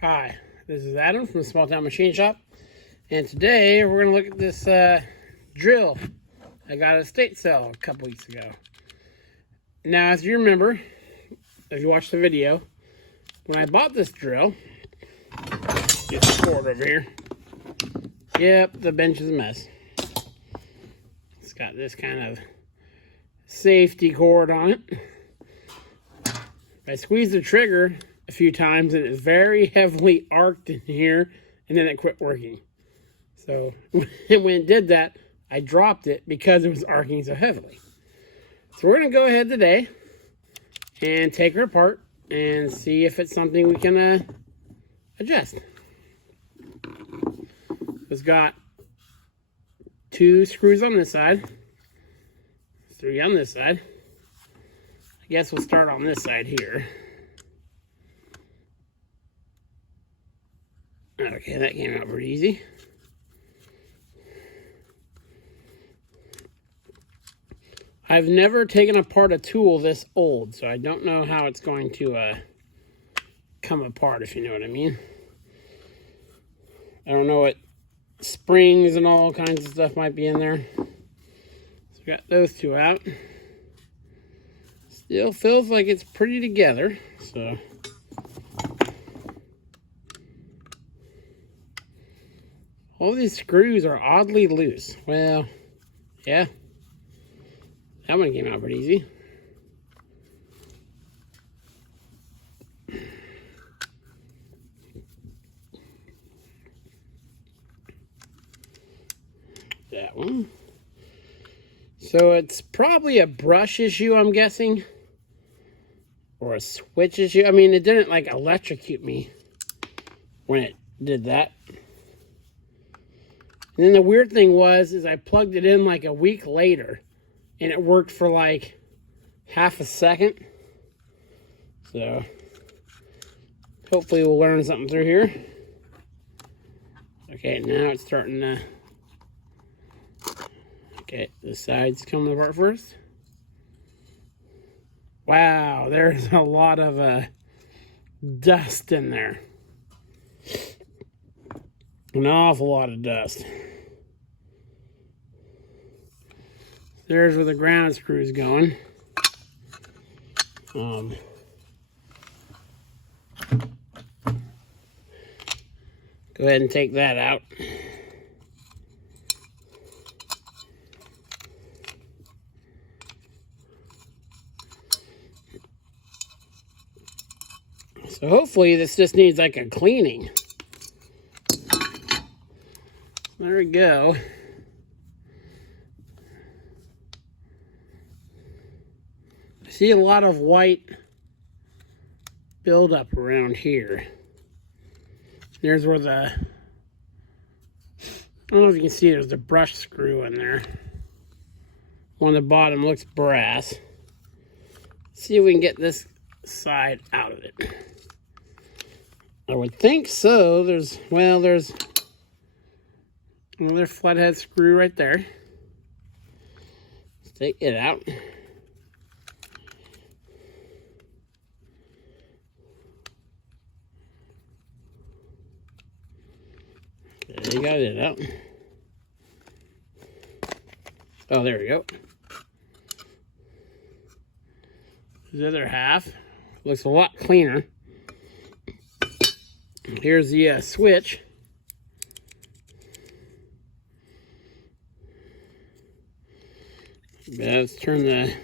Hi, this is Adam from the Small Town Machine Shop, and today we're going to look at this drill I got at a estate sale a couple weeks ago. Now, as you remember, if you watched the video, when I bought this drill, get the cord over here. Yep, the bench is a mess. It's got this kind of safety cord on it. I squeezed the trigger a few times and it's very heavily arced in here, and then it quit working. So when it did that, I dropped it because it was arcing so heavily. So we're going to go ahead today and take her apart and see if it's something we can adjust. It's got 2 screws on this side, 3 on this side. I guess we'll start on this side here. Okay, that came out pretty easy. I've never taken apart a tool this old, so I don't know how it's going to come apart, if you know what I mean. I don't know what springs and all kinds of stuff might be in there. So we got those 2 out. Still feels like it's pretty together, so. All these screws are oddly loose. Well, yeah. That one came out pretty easy. That one. So it's probably a brush issue, I'm guessing. Or a switch issue. I mean, it didn't like electrocute me when it did that. And then the weird thing was, I plugged it in like a week later, and it worked for like half a second. So, hopefully we'll learn something through here. Okay, now it's starting to... Okay, the sides coming apart first. Wow, there's a lot of dust in there. An awful lot of dust. There's where the ground screw's going. Go ahead and take that out. So hopefully this just needs like a cleaning. There we go. I see a lot of white buildup around here. There's where the, I don't know if you can see, there's the brush screw in there. On the bottom looks brass. Let's see if we can get this side out of it. I would think so. There's another flathead screw right there. Let's take it out. Okay, you got it out. Oh, there we go. The other half looks a lot cleaner. Here's the switch. Let's turn the...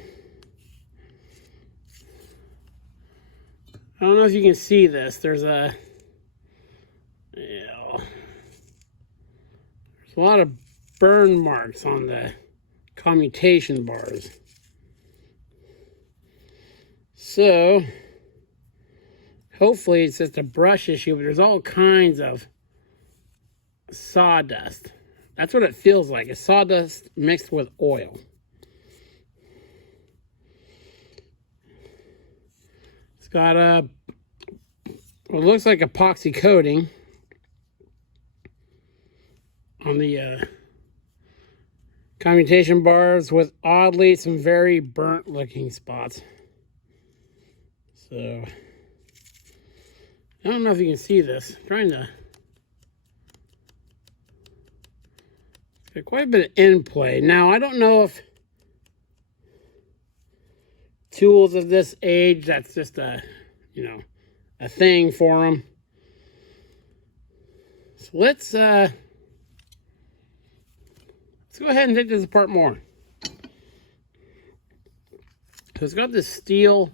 I don't know if you can see this. There's a lot of burn marks on the commutation bars. So, hopefully it's just a brush issue, but there's all kinds of sawdust. That's what it feels like. It's sawdust mixed with oil. It's got what looks like epoxy coating on the commutation bars with oddly some very burnt looking spots. So I don't know if you can see this. I'm trying to get quite a bit of end play. Now, I don't know if tools of this age, that's just a, a thing for them. So let's go ahead and take this apart more. So it's got this steel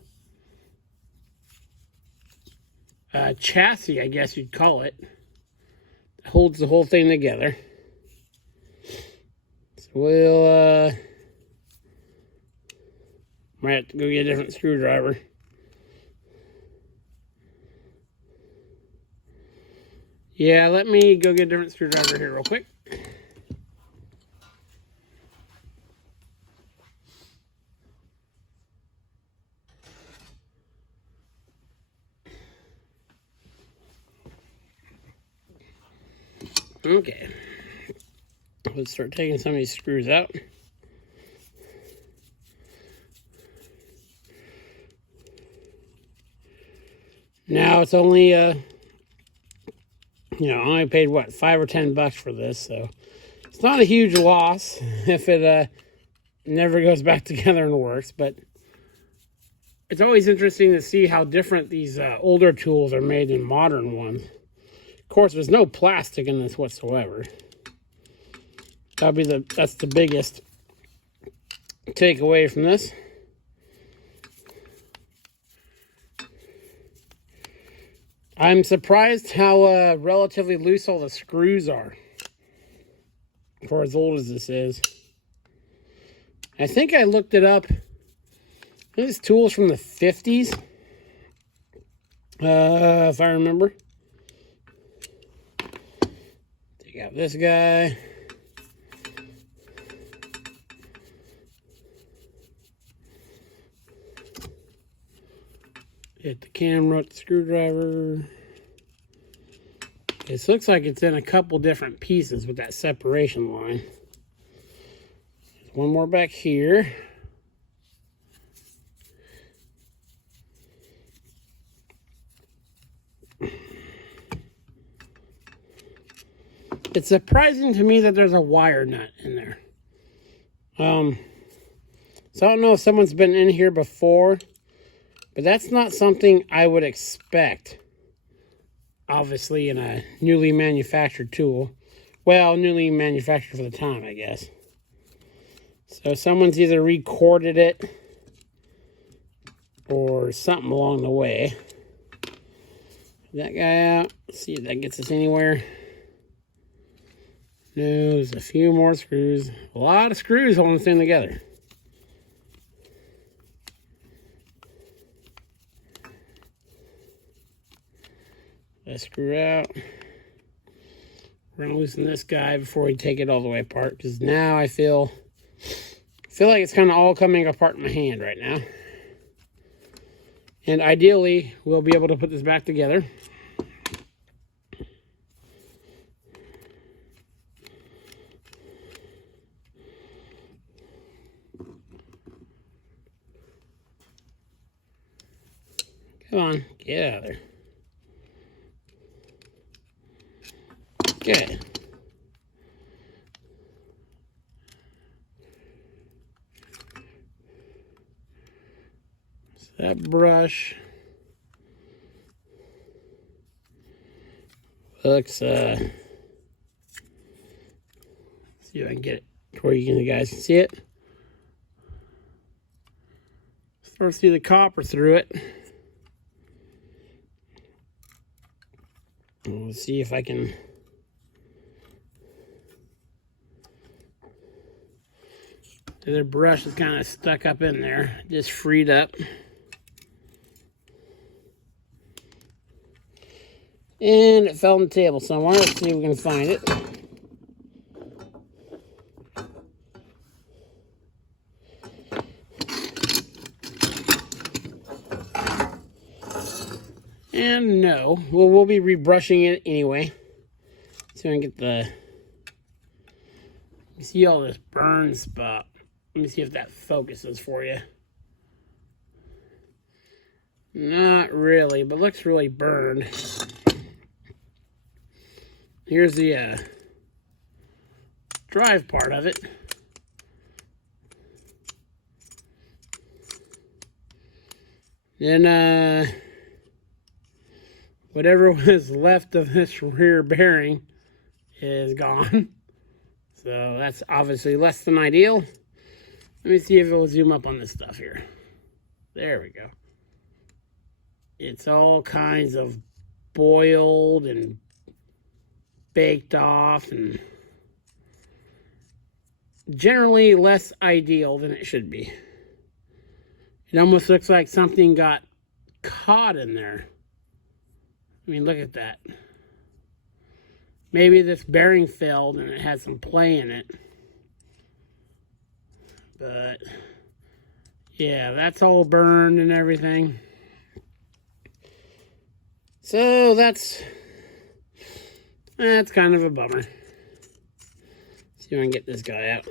chassis, I guess you'd call it. It holds the whole thing together. So we'll might have to go get a different screwdriver. Yeah, let me go get a different screwdriver here real quick. Okay, let's start taking some of these screws out. Now it's only, I only paid what, $5 or $10 for this, so it's not a huge loss if it never goes back together and works. But it's always interesting to see how different these older tools are made than modern ones. Of course, there's no plastic in this whatsoever. That's the biggest takeaway from this. I'm surprised how relatively loose all the screws are for as old as this is. I think I looked it up. This tool's from the 50s, if I remember. Take out this guy. Hit the camera with the screwdriver. This looks like it's in a couple different pieces with that separation line. There's one more back here. It's surprising to me that there's a wire nut in there. So I don't know if someone's been in here before, but that's not something I would expect, obviously, in a newly manufactured tool. Well, newly manufactured for the time, I guess. So someone's either recorded it or something along the way. That guy out. Let's see if that gets us anywhere. No, there's a few more screws. A lot of screws holding this thing together. Let's screw out. We're gonna loosen this guy before we take it all the way apart, because now I feel like it's kind of all coming apart in my hand right now. And ideally, we'll be able to put this back together. Come on, get out of there. Good. So that brush looks, see if I can get it to where you guys can see it. Start to see the copper through it. We'll see if I can. The other brush is kind of stuck up in there, just freed up. And it fell on the table somewhere. Let's see if we can find it. And no, we'll be rebrushing it anyway. So I can get the. You see all this burn spot. Let me see if that focuses for you. Not really, but looks really burned. Here's the drive part of it. Then whatever was left of this rear bearing is gone. So that's obviously less than ideal. Let me see if it will zoom up on this stuff here. There we go. It's all kinds of boiled and baked off and generally less ideal than it should be. It almost looks like something got caught in there. I mean, look at that. Maybe this bearing failed and it had some play in it. But yeah, that's all burned and everything. So that's kind of a bummer. See if I can get this guy out.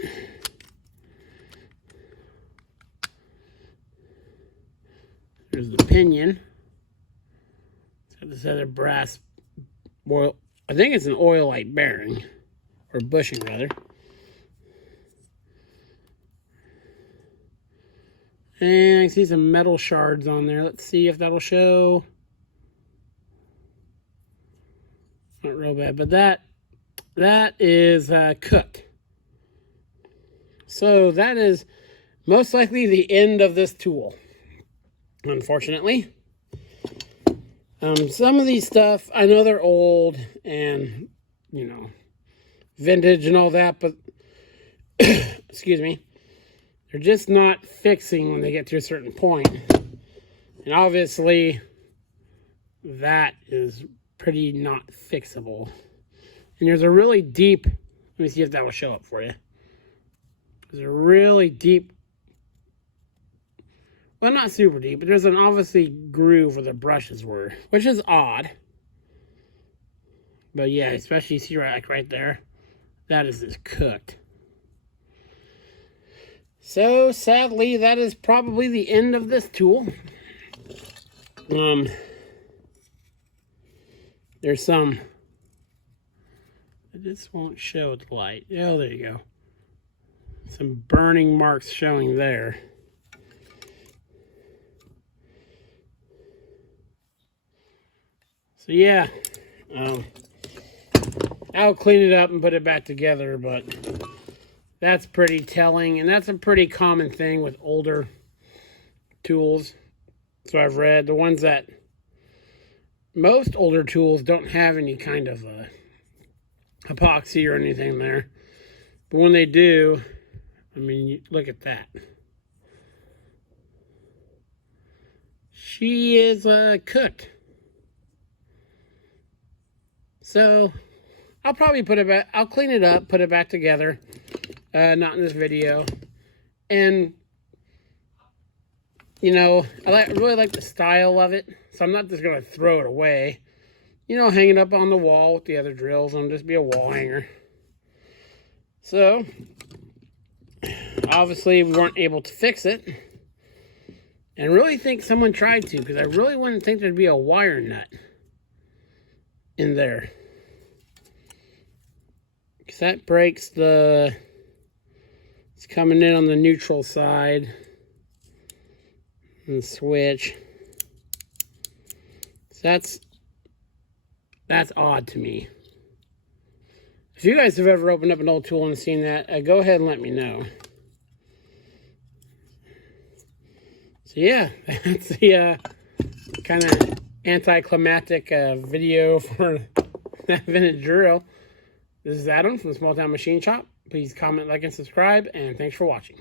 There's the pinion. It's got this other brass oil. I think it's an oil-like bearing, or bushing rather. And I see some metal shards on there. Let's see if that'll show. Not real bad, but that is cooked. So that is most likely the end of this tool, unfortunately. Some of these stuff, I know they're old and, you know, vintage and all that, but, excuse me, they're just not fixing when they get to a certain point. And obviously, that is pretty not fixable. And there's a really deep, let me see if that will show up for you. There's a really deep, well, not super deep, but there's an obviously groove where the brushes were, which is odd. But yeah, especially you see right there, that is just cooked. So sadly, that is probably the end of this tool. There's some, this won't show with the light. Oh, there you go. Some burning marks showing there. So yeah, I'll clean it up and put it back together, but that's pretty telling, and that's a pretty common thing with older tools. So I've read the ones that most older tools don't have any kind of epoxy or anything there, but when they do, I mean, look at that. She is cooked. So I'll probably put it back, I'll clean it up, put it back together. Not in this video. And, you know, I really like the style of it. So I'm not just going to throw it away. You know, hang it up on the wall with the other drills and just be a wall hanger. So, obviously we weren't able to fix it. And I really think someone tried to, because I really wouldn't think there'd be a wire nut in there. Because that breaks the, it's coming in on the neutral side. And switch. So that's odd to me. If you guys have ever opened up an old tool and seen that, go ahead and let me know. So yeah, that's the kind of anticlimactic video for that vintage drill. This is Adam from the Small Town Machine Shop. Please comment, like, and subscribe, and thanks for watching.